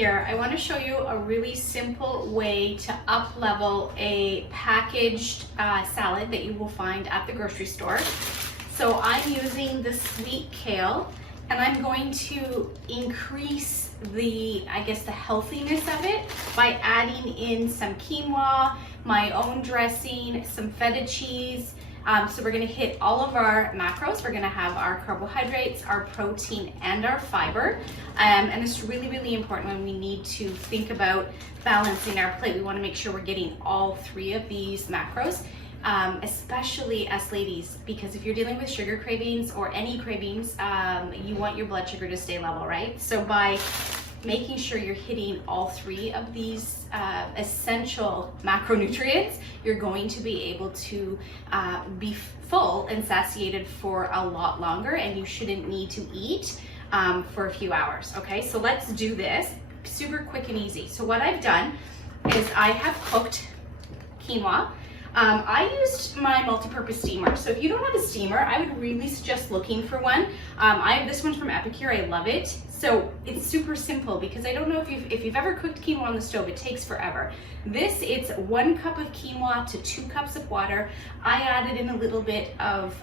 here, I want to show you a really simple way to up-level a packaged salad that you will find at the grocery store. So I'm using the sweet kale, and I'm going to increase the healthiness of it by adding in some quinoa, my own dressing, some feta cheese. So we're gonna hit all of our macros. We're gonna have our carbohydrates, our protein, and our fiber. And it's really, really important when we need to think about balancing our plate. We wanna make sure we're getting all three of these macros, especially as ladies, because if you're dealing with sugar cravings or any cravings, you want your blood sugar to stay level, right? So by making sure you're hitting all three of these essential macronutrients, you're going to be able to be full and satiated for a lot longer, and you shouldn't need to eat for a few hours, okay? So let's do this super quick and easy. So what I've done is I have cooked quinoa. I used my multi-purpose steamer. So if you don't have a steamer, I would really suggest looking for one. I have this one from Epicure, I love it. So it's super simple because I don't know if you've ever cooked quinoa on the stove, it takes forever. It's 1 cup of quinoa to 2 cups of water. I added in a little bit of,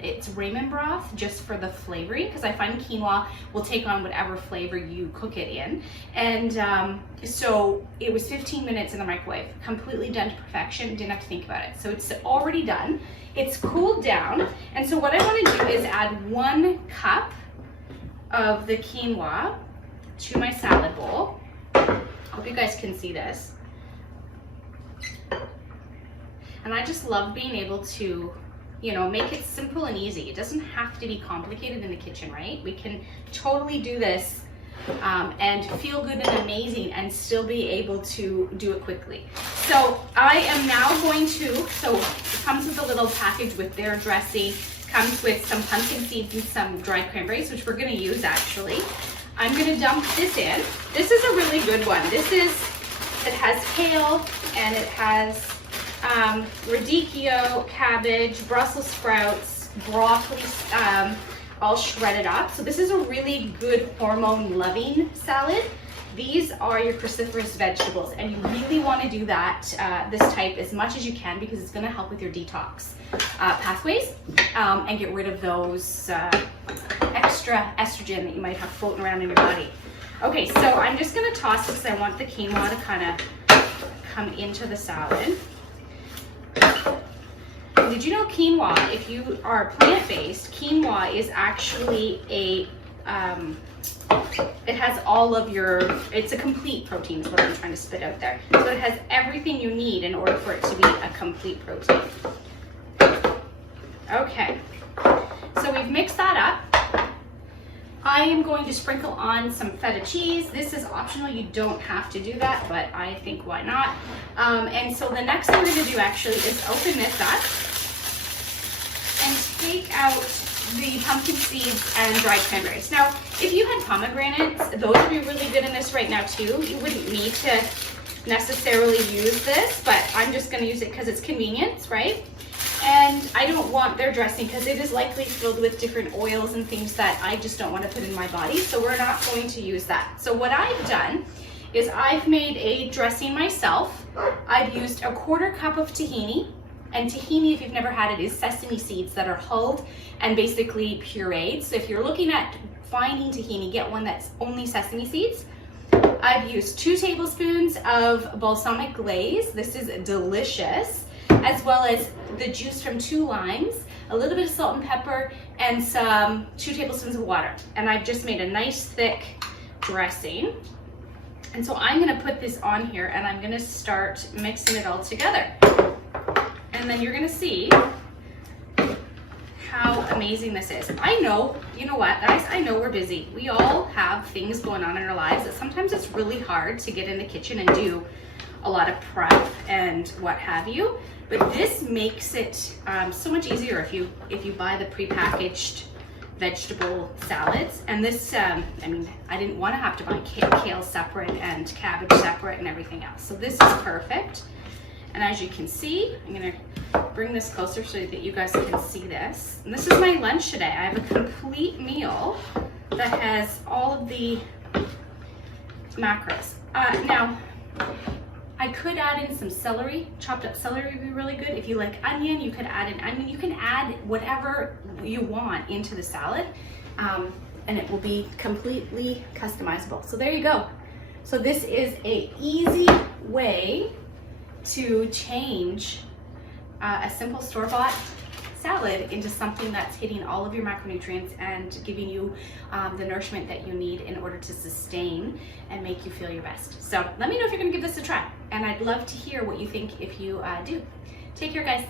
it's ramen broth just for the flavoring, because I find quinoa will take on whatever flavor you cook it in. And so it was 15 minutes in the microwave, completely done to perfection, didn't have to think about it. So it's already done, it's cooled down. And so what I want to do is add 1 cup of the quinoa to my salad bowl. I hope you guys can see this. And I just love being able to, you know, make it simple and easy. It doesn't have to be complicated in the kitchen, right? We can totally do this and feel good and amazing and still be able to do it quickly. So I am now going to, so it comes with a little package with their dressing, comes with some pumpkin seeds and some dried cranberries, which we're gonna use actually. I'm gonna dump this in. This is a really good one. It has kale and it has radicchio, cabbage, Brussels sprouts, broccoli, all shredded up. So this is a really good hormone-loving salad. These are your cruciferous vegetables, and you really want to do that, this type, as much as you can, because it's going to help with your detox pathways and get rid of those extra estrogen that you might have floating around in your body. Okay, so I'm just going to toss this. I want the quinoa to kind of come into the salad. Did you know quinoa, if you are plant-based, quinoa is actually it has all of it's a complete protein is what I'm trying to spit out there. So it has everything you need in order for it to be a complete protein. Okay, so we've mixed that up. I am going to sprinkle on some feta cheese. This is optional, you don't have to do that, but I think why not? And so the next thing we're gonna do actually is open this up and take out the pumpkin seeds and dried cranberries. Now, if you had pomegranates, those would be really good in this right now too. You wouldn't need to necessarily use this, but I'm just gonna use it because it's convenience, right? And I don't want their dressing because it is likely filled with different oils and things that I just don't want to put in my body, so we're not going to use that. So what I've done is I've made a dressing myself. I've used a 1/4 cup of tahini. And tahini, if you've never had it, is sesame seeds that are hulled and basically pureed. So if you're looking at finding tahini, get one that's only sesame seeds. I've used 2 tablespoons of balsamic glaze. This is delicious, as well as the juice from 2 limes, a little bit of salt and pepper, and some 2 tablespoons of water. And I've just made a nice thick dressing. And so I'm gonna put this on here and I'm gonna start mixing it all together. And then you're gonna see how amazing this is. I know, you know what, guys, I know we're busy. We all have things going on in our lives that sometimes it's really hard to get in the kitchen and do a lot of prep and what have you. But this makes it so much easier if you buy the prepackaged vegetable salads. And this, I mean, I didn't want to have to buy kale separate and cabbage separate and everything else. So this is perfect. And as you can see, I'm gonna bring this closer so that you guys can see this. And this is my lunch today. I have a complete meal that has all of the macros. Now, I could add in some celery. Chopped up celery would be really good. If you like onion, you could add an onion. You can add whatever you want into the salad, and it will be completely customizable. So there you go. So this is a easy way to change a simple store-bought salad into something that's hitting all of your macronutrients and giving you the nourishment that you need in order to sustain and make you feel your best. So let me know if you're gonna give this a try, and I'd love to hear what you think if you do. Take care, guys.